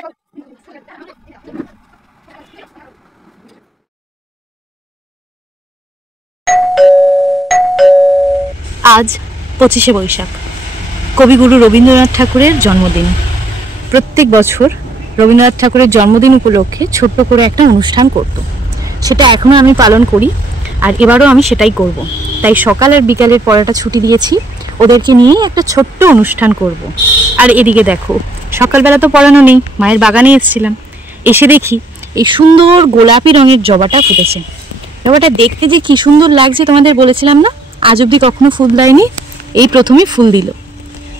আজ 25শে বৈশাখ, কবিগুরু রবীন্দ্রনাথ ঠাকুরের জন্মদিন। প্রত্যেক বছর রবীন্দ্রনাথ ঠাকুরের জন্মদিন উপলক্ষে ছোট্ট করে একটা অনুষ্ঠান করত, সেটা এখনও আমি পালন করি, আর এবারও আমি সেটাই করব। তাই সকাল আর বিকালের পড়াটা ছুটি দিয়েছি, ওদেরকে নিয়েই একটা ছোট্ট অনুষ্ঠান করব। আর এদিকে দেখো, সকালবেলা তো পড়ানো নেই, মায়ের বাগানে এসেছিলাম, এসে দেখি এই সুন্দর গোলাপি রঙের জবাটা ফুটেছে। জবাটা দেখতে যে কি সুন্দর লাগছে তোমাদের বলেছিলাম না, আজ অব্দি কখনো ফুল দেয়নি, এই প্রথমেই ফুল দিল,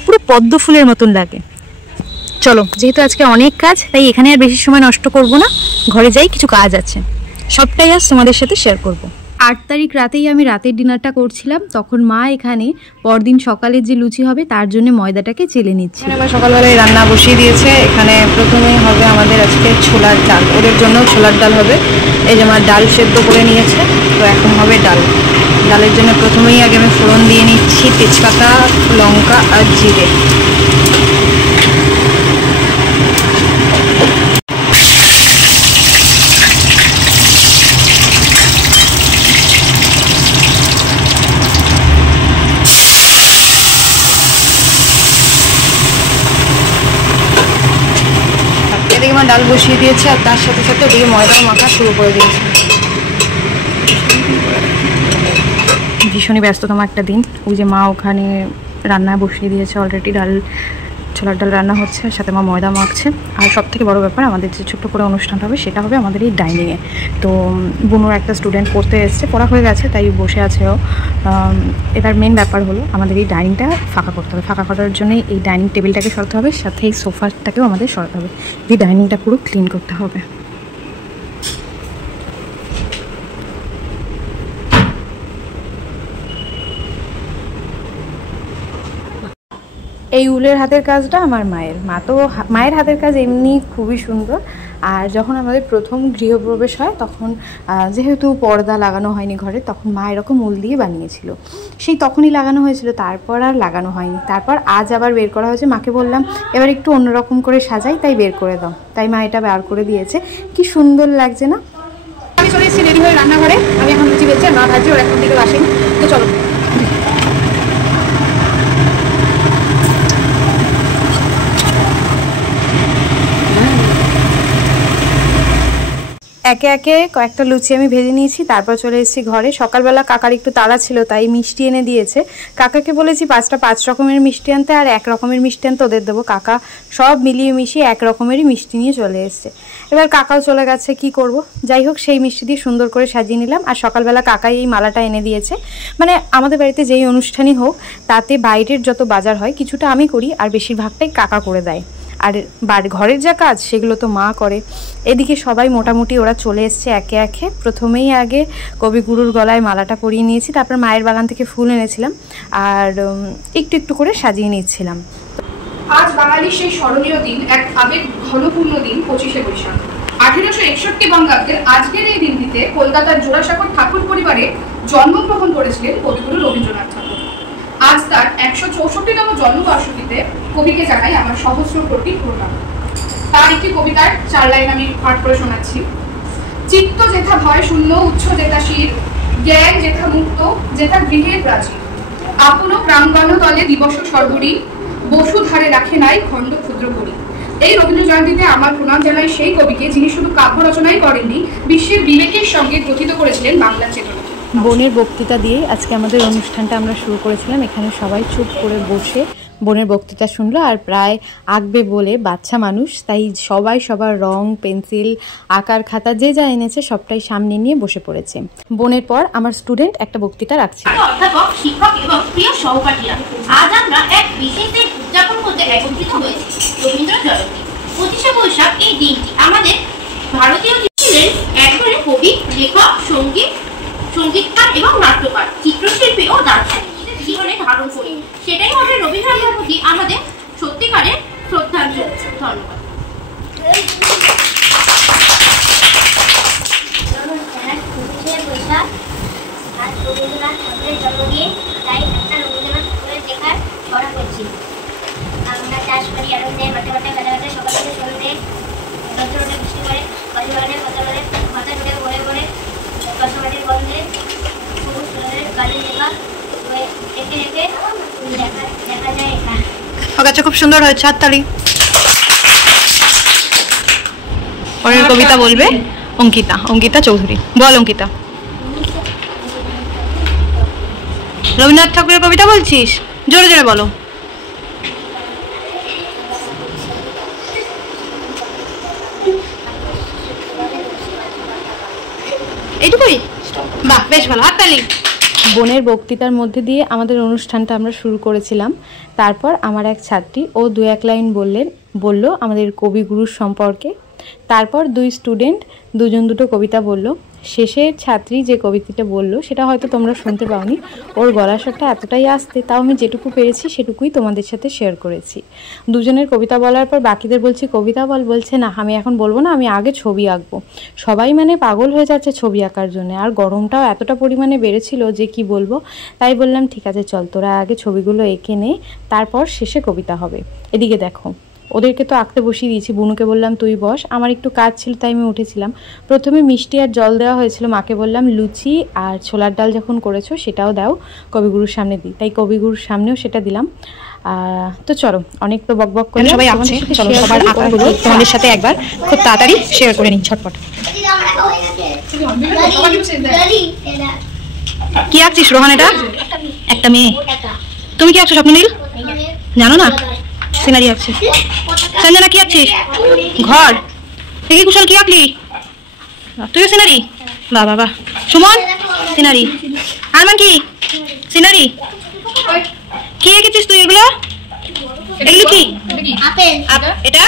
পুরো পদ্ম ফুলের মতন লাগে। চলো, যেহেতু আজকে অনেক কাজ, তাই এখানে আর বেশি সময় নষ্ট করব না, ঘরে যাই, কিছু কাজ আছে, সবটাই আজ তোমাদের সাথে শেয়ার করব। 8 তারিখ রাতেই আমি রাতের ডিনারটা করছিলাম, তখন মা এখানে পরদিন সকালের যে লুচি হবে তার জন্য ময়দাটাকে চেলে নিচ্ছে। আমার সকালবেলায় রান্না বসিয়ে দিয়েছে। এখানে প্রথমেই হবে আমাদের আজকে ছোলার ডাল, ওদের জন্য ছোলার ডাল হবে। এই যে আমার ডাল সেদ্ধ করে নিয়েছে, তো এখন হবে ডাল। ডালের জন্য প্রথমেই আগে আমি ফোড়ন দিয়ে নিচ্ছি তেজপাতা, লঙ্কা আর জিরে। এদিকে আমার ডাল বসিয়ে দিয়েছে, আর তার সাথে সাথে এদিকে ময়দাও মাখা শুরু করে দিয়েছে। ভীষণই ব্যস্ততম একটা দিন। ওই যে মা ওখানে রান্না বসিয়ে দিয়েছে অলরেডি, ডাল, ছোলার ডাল রান্না হচ্ছে, সাথে মা ময়দা মাখছে। আর সব থেকে বড়ো ব্যাপার, আমাদের যে ছোট্ট করে অনুষ্ঠানটা হবে সেটা হবে আমাদের এই ডাইনিংয়ে। তো বুনুর একটা স্টুডেন্ট পড়তে এসছে, পড়া হয়ে গেছে, তাই বসে আছে ও। এটার মেন ব্যাপার হলো আমাদের এই ডাইনিংটা ফাঁকা করতে হবে। ফাঁকা করার জন্য এই ডাইনিং টেবিলটাকে সরাতে হবে, সাথে এই সোফাটাকেও আমাদের সরাতে হবে, এই ডাইনিংটা পুরো ক্লিন করতে হবে। এই উলের হাতের কাজটা আমার মায়ের। মায়ের হাতের কাজ এমনি খুবই সুন্দর। আর যখন আমাদের প্রথম গৃহপ্রবেশ হয় তখন যেহেতু পর্দা লাগানো হয়নি ঘরে, তখন মা এরকম উল দিয়ে বানিয়েছিল, সেই তখনই লাগানো হয়েছিল, তারপর আর লাগানো হয়নি। তারপর আজ আবার বের করা হয়েছে। মাকে বললাম এবার একটু অন্যরকম করে সাজাই, তাই বের করে দাও, তাই মা এটা বার করে দিয়েছে। কি সুন্দর লাগছে না? আমি চলে এসেছি রেডি হয়ে রান্নাঘরে। আমি এখন লুচি বেলছি, মা ভাজি, ওর এখন দিকে আসেনি, তো চলো। একে একে কয়েকটা লুচি আমি ভেজে নিয়েছি, তারপর চলে এসেছি ঘরে। সকালবেলা কাকার একটু তাড়া ছিল, তাই মিষ্টি এনে দিয়েছে। কাকাকে বলেছি 5 রকমের মিষ্টি আনতে, আর 1 রকমের মিষ্টি আনতে ওদের দেবো। কাকা সব মিলিয়ে মিশিয়ে 1 রকমেরই মিষ্টি নিয়ে চলে এসছে। এবার কাকাও চলে গেছে, কি করব, যাই হোক সেই মিষ্টি দিয়ে সুন্দর করে সাজিয়ে নিলাম। আর সকালবেলা কাকাই এই মালাটা এনে দিয়েছে। মানে আমাদের বাড়িতে যেই অনুষ্ঠানই হোক, তাতে বাইরের যত বাজার হয় কিছুটা আমি করি, আর বেশিরভাগটাই কাকা করে দেয়। আর ঘরের যা কাজ সেগুলো তো মা করে। এদিকে সবাই মোটামুটি ওরা চলে এসছে একে একে। প্রথমেই আগে কবিগুরুর গলায় মালাটা পরিয়ে নিয়েছি, তারপর মায়ের বাগান থেকে ফুল এনেছিলাম, আর একটু একটু করে সাজিয়ে নিচ্ছিলাম। আজ বাঙালির সেই স্মরণীয় দিন, এক আবেগ ঘনপূর্ণ দিন, 25শে বৈশাখ। 1861 বঙ্গাব্দের আজকের এই দিনটিতে কলকাতার জোড়াসাঁকোর ঠাকুর পরিবারে জন্মগ্রহণ করেছিলেন কবিগুরু রবীন্দ্রনাথ ঠাকুর। আজ তার 164তম জন্মবার্ষিকীতে কবিকে জানাই আমার সহস্র কোটি প্রণাম। তার একটি কবিতার 4 লাইন আমি পাঠ করে শোনাচ্ছি। চিত্ত যেথা ভয় শূন্য, উচ্চ যেথা শির, জ্ঞান যেথা মুক্ত, যেথা গৃহের প্রাচীর, আপন প্রাঙ্গণ তলে দিবস সর্বরী, বসুধারে রাখে নাই খণ্ড ক্ষুদ্র করি। এই রবীন্দ্র জয়ন্তীতে আমার প্রণাম জানাই সেই কবিকে, যিনি শুধু কাব্য রচনাই করেননি, বিশ্বের বিবেকের সঙ্গে গঠিত করেছিলেন বাংলার চেতনা। বোনের বক্তৃতা দিয়ে আজকে আমাদের অনুষ্ঠানটা আমরা শুরু করেছিলাম। এখানে সবাই চুপ করে বসে বোনের বক্তৃতা শুনলো, আর প্রায় আঁকবে বলে বাচ্চা মানুষ, তাই সবাই সবার রং, পেন্সিল, আঁকার খাতা যে যা এনেছে সবটাই সামনে নিয়ে বসে পড়েছে। বোনের পর আমার স্টুডেন্ট একটা বক্তৃতা রাখছে। অধ্যাপক, শিক্ষক এবং প্রিয় সহপাঠীরা, আজ আমরা এক বিশেষ দিন উদযাপন করতে একত্রিত হয়েছি, রবীন্দ্র জয়ন্তী। 25শে বৈশাখ এই দিনটি আমাদের ভারতীয় ছিলেন একজন কবি, লেখক, সঙ্গীতকার এবং নাট্যকার, চিত্রশিল্পী ও দার্শনিক জীবনে ধারণ করি। সেটাই হবে রবীন্দ্রনাথের প্রতি আমাদের সত্যিকারের শ্রদ্ধাঞ্জলি। ধন্যবাদ। আজ রবীন্দ্রনাথ ঠাকুরের জন্মদিন, তাই একটা রবীন্দ্রনাথ ঠাকুরের দেখার ছড়া করছি। আমরা চাষ করি আনন্দে, মাঠে মাঠে কাজে কাজে, সকাল থেকে সন্ধ্যে আচ্ছা, খুব সুন্দর হয়েছে, হাততালি। পরের কবিতা বলবে অঙ্কিতা, অঙ্কিতা চৌধুরী। বল অঙ্কিতা। রবীন্দ্রনাথ ঠাকুরের কবিতা বলছিস? জোরে জোরে বলো। এইটুকুই? বাহ, বেশ ভালো, হাততালি। বোনের বক্তৃতার মধ্যে দিয়ে আমাদের অনুষ্ঠানটা আমরা শুরু করেছিলাম। তারপর আমার এক ছাত্রী ও 2-1 লাইন বলল আমাদের কবিগুরুর সম্পর্কে। তারপর 2 স্টুডেন্ট দুটো কবিতা বলল। শেষের ছাত্রী যে কবিতাটা বলল সেটা হয়তো তোমরা শুনতে পাওনি, ওর গলার স্বরটা এতটাই আসতে, তাও আমি যেটুকু পেরেছি সেটুকুই তোমাদের সাথে শেয়ার করেছি। দুজনের কবিতা বলার পর বাকিদের বলছি কবিতা বল, বলছে না আমি এখন বলবো না, আমি আগে ছবি আঁকবো। সবাই মানে পাগল হয়ে যাচ্ছে ছবি আঁকার জন্য, আর গরমটাও এতটা পরিমাণে বেড়েছিল যে কি বলবো। তাই বললাম ঠিক আছে চল তোরা আগে ছবিগুলো এঁকে নে, তারপর শেষে কবিতা হবে। এদিকে দেখো, ওদেরকে তো আঁকতে বসিয়ে দিয়েছি, বুনুকে বললাম তুই বস, আমার একটু কাজ ছিল তাই আমি উঠেছিলাম। প্রথমে মিষ্টি আর জল দেওয়া হয়েছিল, মাকে বললাম লুচি আর ছোলার ডাল যখন করেছো সেটাও দাও, কবিগুরুর সামনে দিই। তাই কবিগুরুর সামনেও সেটা দিলাম। তো চলো, অনেক তো বকবক করে সবাই আসছে, চলো সবার আঁকাগুলো তোমাদের সাথে একবার খুব তাড়াতাড়ি শেয়ার করে নিই ঝটপট। কি আঁকছিস রোহান? এটা একটা মেয়ে। তুমি কি আঁকছো স্বপ্ননীল? জানো না? সিনারি আঁকছিস। সঞ্জনা কি আঁকছিস? ঘর। দেখি কুশল কি আঁকলি? তুইও সিনারি? বাহ বাহ বাহ। সুমন সিনারি। আরমান কি সিনারি? কি এঁকেছিস তুই এগুলো? এগুলো কি? আপেল। এটা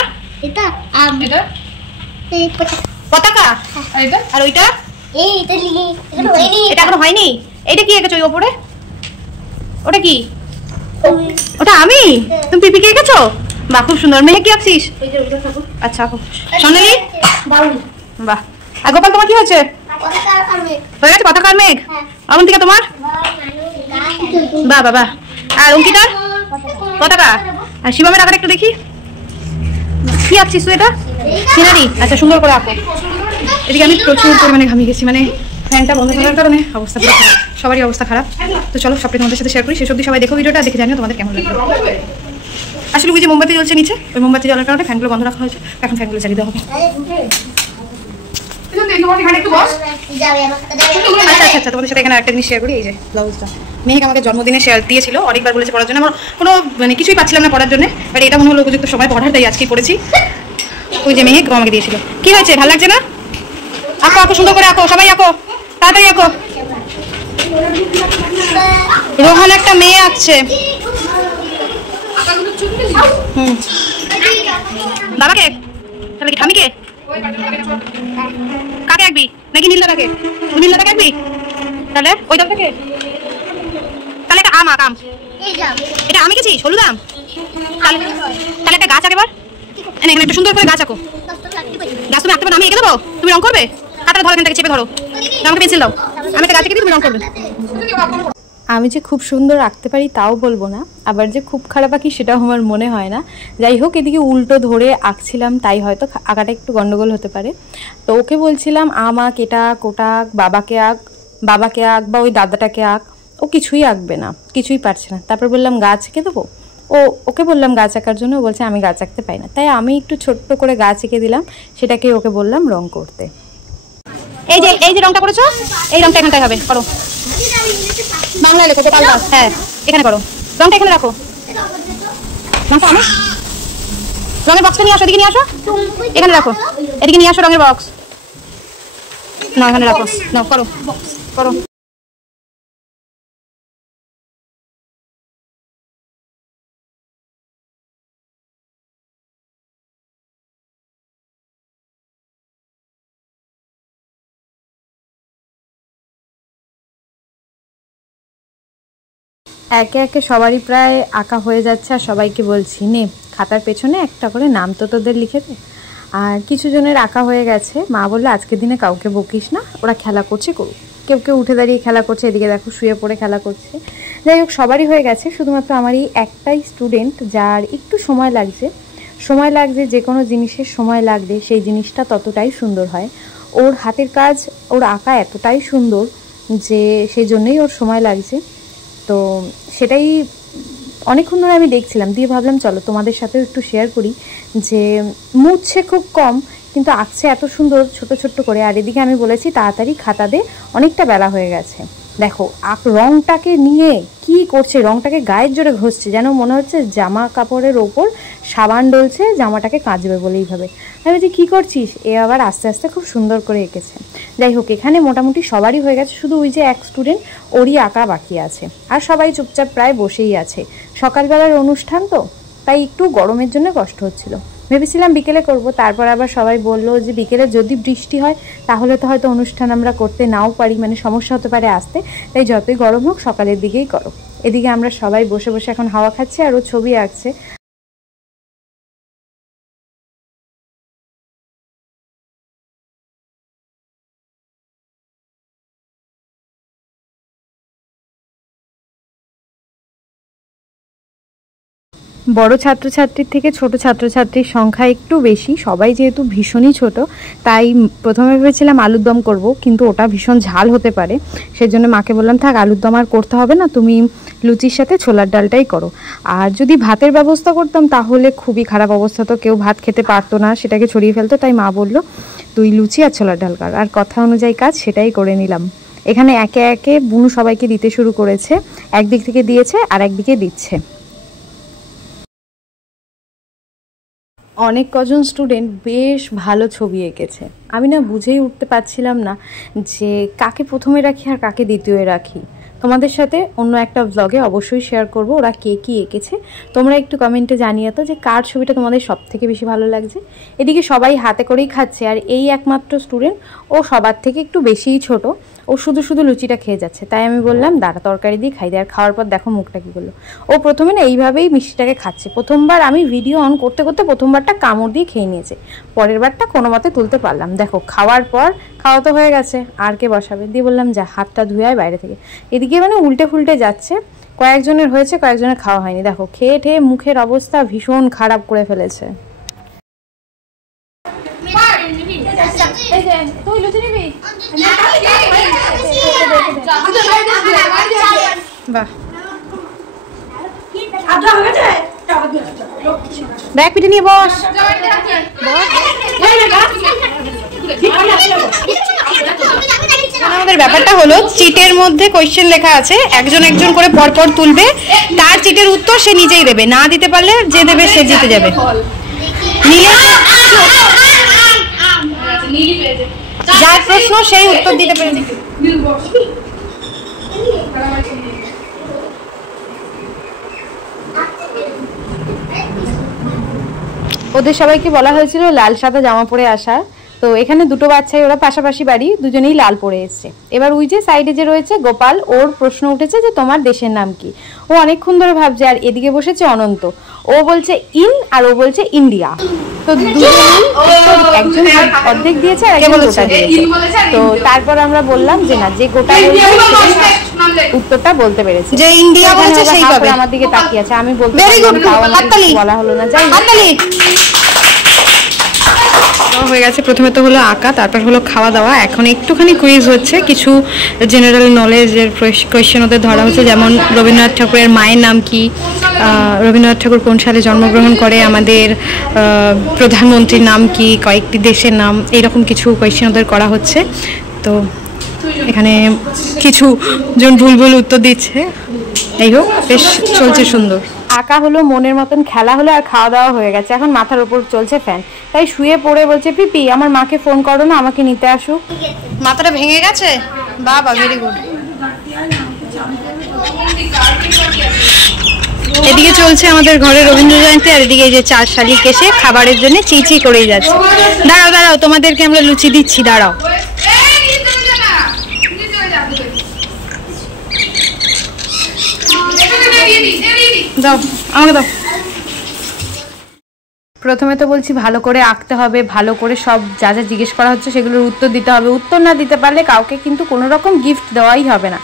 এটা আম। এটা পতাকা। এটা আর ওইটা? এটা লিখি, এটা হয়নি। এটা এখনো হয়নি। এটা কি এঁকেছো ওই ওপরে? ওটা কি? ওটা আমি? তুমি পিপিকে এঁকেছো? বাহ, খুব সুন্দর। মেয়ে কি আঁকছিস? আচ্ছা আঁকো। সোনালি? বাহ। আর গোপাল তোমার কি হয়েছে? হয়ে গেছে পতাকা আর মেঘ। অবন্তিকা তোমার? বাহ বাহ বাহ। আর অঙ্কিতার? পতাকা। আর শিবমের আঁকাটা একটু দেখি। কি আঁকছিস তুই? এটা সিনারি। আচ্ছা, সুন্দর করে আঁকো। এদিকে আমি প্রচুর পরিমাণে ঘামিয়ে গেছি, মানে ফ্যানটা বন্ধ করার কারণে অবস্থা পুরো খারাপ, সবারই অবস্থা খারাপ। তো চলো সবটাই তোমাদের সাথে শেয়ার করি, শেষ অবধি সবাই দেখো ভিডিওটা, দেখে জানিও তোমাদের কেমন লাগবে। আসলে ওই যে মোমবাতি জ্বলছে নিচে, ওই মোমবাতি জ্বলার কারণে ফ্যানগুলো বন্ধ রাখা হয়েছে, এখন ফ্যানগুলো চালিয়ে দেওয়া হবে। আচ্ছা আচ্ছা, তোমাদের সাথে এখানে একটা জিনিস শেয়ার করি। এই যে ব্লাউজটা মেহেক আমাকে জন্মদিনে শেয়ার দিয়েছিল, অনেকবার বলেছে পড়ার জন্য, আমার কোনো মানে কিছুই পাচ্ছিলাম না পড়ার জন্য, বাট এটা মনে হলো উপযুক্ত সময় পড়ার, তাই আজকেই পড়েছি। ওই যে মেহেক আমাকে দিয়েছিল। কি হয়েছে, ভালো লাগছে না? আঁকো আঁকো, সুন্দর করে আঁকো, সবাই আঁকো, তাড়াতাড়ি আঁকো। রোহান একটা মেয়ে আঁকছে। বাবাকে তাহলে কি আমি কে? কাকে আঁকবি নাকি নীলদাকে? নীলদাকে আঁকবি? তাহলে ওই দামটাকে, তাহলে একটা আম আঁক। আম এটা আমি গেছি হলুদ আম। তাহলে একটা গাছ আঁক এবার, এখানে একটা সুন্দর করে গাছ আঁকো। গাছ তুমি আঁকতে পারো, আমি এঁকে দেবো, তুমি রং করবে? হাতটা ধরো, এখানটাকে চেপে ধরো, আমাকে পেন্সিল দাও, আমি একটা গাছ এঁকে দিই, তুমি রং করবে। আমি যে খুব সুন্দর আঁকতে পারি তাও বলবো না, আবার যে খুব খারাপ আঁকি সেটাও আমার মনে হয় না। যাই হোক, এদিকে উল্টো ধরে আঁকছিলাম তাই হয়তো আঁকাটা একটু গন্ডগোল হতে পারে। তো ওকে বলছিলাম আম আঁক, এটা আঁক, ওটা আঁক, বাবাকে আঁক বা ওই দাদাটাকে আঁক। ও কিছুই আঁকবে না, কিছুই পারছে না। তারপর বললাম গাছ এঁকে দেবো, ওকে বললাম গাছ আঁকার জন্য, ও বলছে আমি গাছ আঁকতে পাই না। তাই আমি একটু ছোট্ট করে গাছ এঁকে দিলাম, সেটাকে ওকে বললাম রং করতে। এই যে রংটা করেছো, এই রংটা এখানটায় হবে, করো। বাংলায় লেখো গোপাল দাস, হ্যাঁ এখানে করো, রংটা এখানে রাখো। রংটা আমি রঙের বক্সটা নিয়ে আসো, এদিকে নিয়ে আসো, এখানে রাখো, এদিকে নিয়ে আসো রঙের বক্স, না এখানে রাখো, নাও করো করো। একে একে সবারই প্রায় আঁকা হয়ে যাচ্ছে, আর সবাইকে বলছি নে খাতার পেছনে একটা করে নাম তো তোদের লিখে দে। আর কিছু জনের আঁকা হয়ে গেছে, মা বললে আজকের দিনে কাউকে বকিস না, ওরা খেলা করছে করুক। কেউ কেউ উঠে দাঁড়িয়ে খেলা করছে, এদিকে দেখো শুয়ে পড়ে খেলা করছে। যাই হোক, সবারই হয়ে গেছে, শুধুমাত্র আমার এই একটাই স্টুডেন্ট যার একটু সময় লাগছে, যে কোনো জিনিসের সময় লাগবে সেই জিনিসটা ততটাই সুন্দর হয়। ওর হাতের কাজ, ওর আঁকা এতটাই সুন্দর যে সেই জন্যই ওর সময় লাগছে। তো সেটাই অনেকক্ষণ ধরে আমি দেখছিলাম, দিয়ে ভাবলাম চলো তোমাদের সাথেও একটু শেয়ার করি যে মুছছে খুব কম কিন্তু আঁকছে এত সুন্দর ছোট ছোট্ট করে। আর এদিকে আমি বলেছি তাড়াতাড়ি খাতা দে, অনেকটা বেলা হয়ে গেছে। দেখো রংটাকে নিয়ে কি করছে, রংটাকে গায়ের জোরে ঘষছে, যেন মনে হচ্ছে জামা কাপড়ের ওপর সাবান ডলছে, জামাটাকে কাচবে বলে এইভাবে। আমি বলছি কী করছিস? এ আবার আস্তে আস্তে খুব সুন্দর করে এঁকেছে। যাই হোক, এখানে মোটামুটি সবারই হয়ে গেছে, শুধু ওই যে এক স্টুডেন্ট ওরই আঁকা বাকি আছে, আর সবাই চুপচাপ প্রায় বসেই আছে। সকালবেলার অনুষ্ঠান তো, তাই একটু গরমের জন্য কষ্ট হচ্ছিল। ভেবেছিলাম বিকেলে করব, তারপর আবার সবাই বললো যে বিকেলে যদি বৃষ্টি হয় তাহলে তো হয়তো অনুষ্ঠান আমরা করতে নাও পারি, মানে সমস্যা হতে পারে আসতে, তাই যতই গরম হোক সকালের দিকেই করো। এদিকে আমরা সবাই বসে বসে এখন হাওয়া খাচ্ছি আর ও ছবি আঁকছে। বড় ছাত্রছাত্রীর থেকে ছোট ছাত্রছাত্রীর সংখ্যা একটু বেশি, সবাই যেহেতু ভীষণই ছোট, তাই প্রথমে ভেবেছিলাম আলুর দম করব, কিন্তু ওটা ভীষণ ঝাল হতে পারে, সেজন্য মাকে বললাম থাক আলুর দম আর করতে হবে না, তুমি লুচির সাথে ছোলার ডালটাই করো। আর যদি ভাতের ব্যবস্থা করতাম তাহলে খুবই খারাপ অবস্থা, তো কেউ ভাত খেতে পারতো না, সেটাকে ছড়িয়ে ফেলতো, তাই মা বললো তুই লুচি আর ছোলার ডাল কর। আর কথা অনুযায়ী কাজ সেটাই করে নিলাম। এখানে একে একে বুনু সবাইকে দিতে শুরু করেছে, একদিক থেকে দিয়েছে আর একদিকে দিচ্ছে। অনেক কজন স্টুডেন্ট বেশ ভালো ছবি এঁকেছে। আমি না বুঝেই উঠতে পারছিলাম না যে কাকে প্রথমে রাখি আর কাকে দ্বিতীয় রাখি। তোমাদের সাথে অন্য একটা ব্লগে অবশ্যই শেয়ার করব ওরা কে কী এঁকেছে। তোমরা একটু কমেন্টে জানিয়ে তো যে কার ছবিটা তোমাদের সব থেকে বেশি ভালো লাগছে। এদিকে সবাই হাতে করেই খাচ্ছে, আর এই একমাত্র স্টুডেন্ট ও সবার থেকে একটু বেশিই ছোট, ও শুধু শুধু লুচিটা খেয়ে যাচ্ছে। তাই আমি বললাম দাঁড়া তরকারি দিয়ে খাই দে। আর খাওয়ার পর দেখো মুখটা কী করলো। ও প্রথমে না এইভাবেই মিষ্টিটাকে খাচ্ছে। প্রথমবার আমি ভিডিও অন করতে করতে প্রথমবারটা কামড় দিয়ে খেয়ে নিয়েছে, পরের বারটা কোনো মতে তুলতে পারলাম। দেখো খাওয়ার পর, খাওয়া তো হয়ে গেছে, আর কে বসাবে, দিয়ে বললাম যা হাতটা ধুয়ে আয় বাইরে থেকে। এদিকে মানে উল্টে ফুলটে যাচ্ছে, কয়েকজনের হয়েছে কয়েকজনের খাওয়া হয়নি। দেখো খেয়ে ঠেয়ে মুখের অবস্থা ভীষণ খারাপ করে ফেলেছে। দেখ পিঠে নিয়ে বস। আমাদের ব্যাপারটা হলো চিটের মধ্যে কোয়েশ্চেন লেখা আছে, একজন একজন করে পরপর তুলবে, তার চিটের উত্তর সে নিজেই দেবে, না দিতে পারলে যে দেবে সে জিতে যাবে। যার প্রশ্ন সেই উত্তর দিতে পেরেছে। ওদের সবাইকে বলা হয়েছিল লাল সাদা জামা পরে আসা, তো এখানে দুটো বাচ্চাই, ওরা পাশাপাশি বাড়ি, দুজনেই লাল পরে এসছে। এবার ওই যে সাইডে যে রয়েছে গোপাল, ওর প্রশ্ন উঠেছে যে তোমার দেশের নাম কি। ও অনেকক্ষণ ধরে ভাবছে, আর এদিকে বসেছে অনন্ত, ও বলছে ইন আর ও বলছে ইন্ডিয়া। তো একজন অর্ধেক দিয়েছে আর একজন গোটা দিয়েছে। তো তারপর আমরা বললাম যে না, যে গোটা উত্তরটা বলতে পেরেছে, যে ইন্ডিয়া বলেছে সেইভাবে আমার দিকে তাকিয়ে আছে। আমি বলতে বলা হলো না, যাই হয়ে গেছে। প্রথমে তো হলো আঁকা, তারপর হলো খাওয়া দাওয়া, এখন একটুখানি কুইজ হচ্ছে, কিছু জেনারেল নলেজের কোয়েশ্চেন ওদের ধরা হচ্ছে, যেমন রবীন্দ্রনাথ ঠাকুরের মায়ের নাম কি, রবীন্দ্রনাথ ঠাকুর কোন সালে জন্মগ্রহণ করে, আমাদের প্রধানমন্ত্রীর নাম কি, কয়েকটি দেশের নাম, এইরকম কিছু কোয়েশ্চেন ওদের করা হচ্ছে। তো এখানে কিছু জন ভুল ভুল উত্তর দিচ্ছে। এই হোক, বেশ চলছে সুন্দর। আঁকা হলো, মনের মতন খেলা হলো, আর খাওয়া দাওয়া হয়ে গেছে। এখন মাথার উপর চলছে ফ্যান, তাই শুয়ে পড়ে বলছে পিপি আমার মাকে ফোন করো না, আমাকে নিতে আসুক। মাথাটা ভেঙে গেছে, বাবা ভেরি গুড। এদিকে চলছে আমাদের ঘরে রবীন্দ্র জয়ন্তী, আর এদিকে এই যে চার শালিক এসে খাবারের জন্য চিচি করেই যাচ্ছে। দাঁড়াও দাঁড়াও, তোমাদেরকে আমরা লুচি দিচ্ছি, দাঁড়াও। দাও আমাকে দাও। প্রথমে তো বলছি ভালো করে আঁকতে হবে, ভালো করে সব যা যা জিজ্ঞেস করা হচ্ছে সেগুলোর উত্তর দিতে হবে। উত্তর না দিতে পারলে কাউকে কিন্তু কোনো রকম গিফট দেওয়াই হবে না।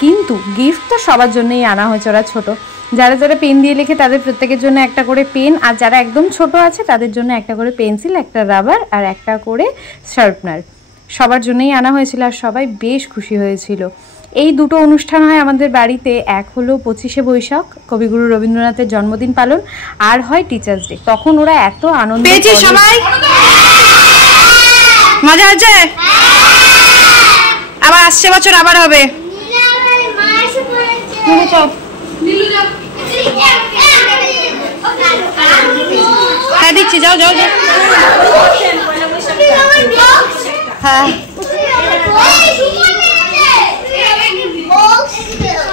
কিন্তু গিফট তো সবার জন্যই আনা হয়েছে, ওরা ছোট, যারা যারা পেন দিয়ে লেখে তাদের প্রত্যেকের জন্য একটা করে পেন, আর যারা একদম ছোট আছে তাদের জন্য একটা করে পেন্সিল, একটা রাবার আর একটা করে শার্পনার, সবার জন্যই আনা হয়েছিল। আর সবাই বেশ খুশি হয়েছিল। এই দুটো অনুষ্ঠান হয় আমাদের বাড়িতে, এক হলো 25শে বৈশাখ কবিগুরু রবীন্দ্রনাথের জন্মদিন পালন, আর হয় টিচার্স ডে। তখন ওরা এত আনন্দ পেয়েছে। সবাই মজা হচ্ছে? আবার আসছে বছর আবার হবে। হ্যাঁ দিচ্ছি, যাও যাও যাও। হ্যাঁ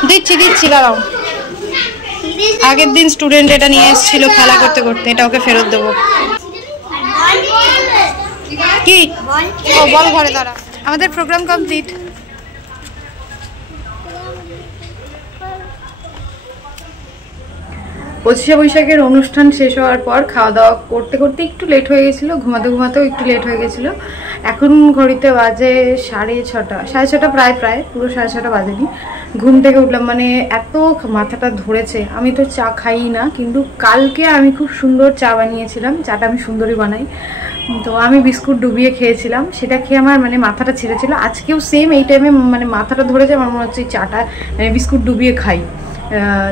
দিচ্ছি দিচ্ছি, দাঁড়াও। আগের দিন স্টুডেন্ট এটা নিয়ে এসেছিল খেলা করতে করতে, এটা ওকে ফেরত দেবো। কি ও বল ঘরে দাঁড়া। আমাদের প্রোগ্রাম কমপ্লিট। পঁচিশে বৈশাখের অনুষ্ঠান শেষ হওয়ার পর খাওয়া দাওয়া করতে করতে একটু লেট হয়ে গেছিলো, ঘুমাতেও একটু লেট হয়ে গেছিলো। এখন ঘড়িতে বাজে 6:30, 6:30 প্রায় পুরো 6:30 বাজেনি। ঘুম থেকে উঠলাম, মানে এত মাথাটা ধরেছে। আমি তো চা খাই না, কিন্তু কালকে আমি খুব সুন্দর চা বানিয়েছিলাম। চাটা আমি সুন্দরই বানাই, তো আমি বিস্কুট ডুবিয়ে খেয়েছিলাম। সেটা খেয়ে আমার মানে মাথাটা ছেড়েছিল। আজকেও সেম এই টাইমে মানে মাথাটা ধরেছে, আমার মনে হচ্ছে চাটা বিস্কুট ডুবিয়ে খাই।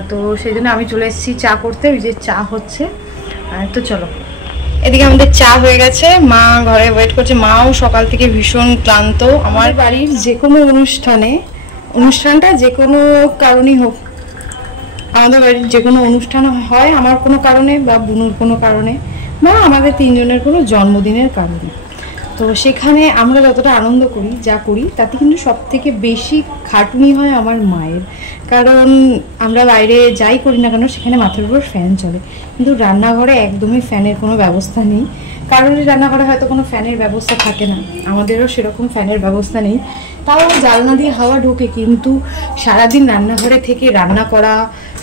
তো সেই জন্য আমি চলে এসেছি চা করতে। ওই যে চা হচ্ছে, তো চলো। এদিকে আমাদের চা হয়ে গেছে, মা ঘরে ওয়েট করছে। মাও সকাল থেকে ভীষণ ক্লান্ত। আমার বাড়ির যে কোনো অনুষ্ঠানটা যে কোনো কারণেই হোক, আমাদের বাড়ির যে কোনো অনুষ্ঠান হয় আমার কোনো কারণে বা বুনুর কোনো কারণে বা আমাদের তিনজনের কোনো জন্মদিনের কারণে, তো সেখানে আমরা যতটা আনন্দ করি যা করি তাতে কিন্তু সব থেকে বেশি খাটুনি হয় আমার মায়ের। কারণ আমরা বাইরে যাই করি না কেন সেখানে মাথার উপর ফ্যান চলে, কিন্তু রান্নাঘরে একদমই ফ্যানের কোনো ব্যবস্থা নেই। কারোরই রান্নাঘরে হয়তো কোনো ফ্যানের ব্যবস্থা থাকে না, আমাদেরও সেরকম ফ্যানের ব্যবস্থা নেই। তাও জানলা দিয়ে হাওয়া ঢোকে, কিন্তু সারাদিন রান্নাঘরে থেকে রান্না করা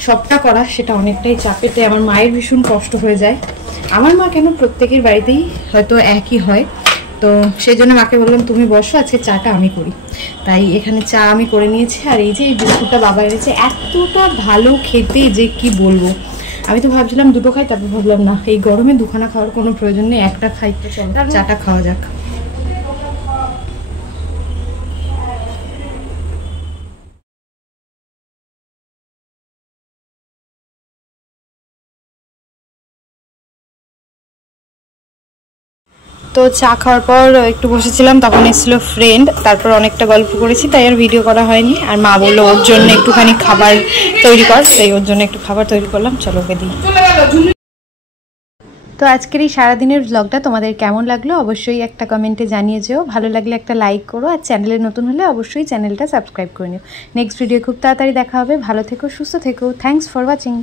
সবটা করা সেটা অনেকটাই চাপেতে আমার মায়ের ভীষণ কষ্ট হয়ে যায়। আমার মা কেন প্রত্যেকের বাড়িতেই হয়তো একই হয়। তো সেই জন্য মাকে বললাম তুমি বসো, আজকে চাটা আমি করি। তাই এখানে চা আমি করে নিয়েছি। আর এই যে এই বিস্কুটটা বাবা এনেছে, এতটা ভালো খেতে যে কি বলবো। আমি তো ভাবছিলাম দুটো খাই, তারপর ভাবলাম না, এই গরমে দুখানা খাওয়ার কোনো প্রয়োজন নেই, একটা খাই। তো চলো চাটা খাওয়া যাক। তো চা খাওয়ার পর একটু বসেছিলাম, তখন এসেছিল ফ্রেন্ড, তারপর অনেকটা গল্প করেছি, তাই আর ভিডিও করা হয়নি। আর মা বললো ওর জন্য একটুখানি খাবার তৈরি কর, তাই ওর জন্য একটু খাবার তৈরি করলাম। চলো ওকে দিই। তো আজকের এই সারাদিনের ব্লগটা তোমাদের কেমন লাগলো অবশ্যই একটা কমেন্টে জানিয়ে যেও। ভালো লাগলে একটা লাইক করো, আর চ্যানেলে নতুন হলে অবশ্যই চ্যানেলটা সাবস্ক্রাইব করে নিও। নেক্সট ভিডিও খুব তাড়াতাড়ি দেখা হবে। ভালো থেকো, সুস্থ থেকো। Thanks for watching.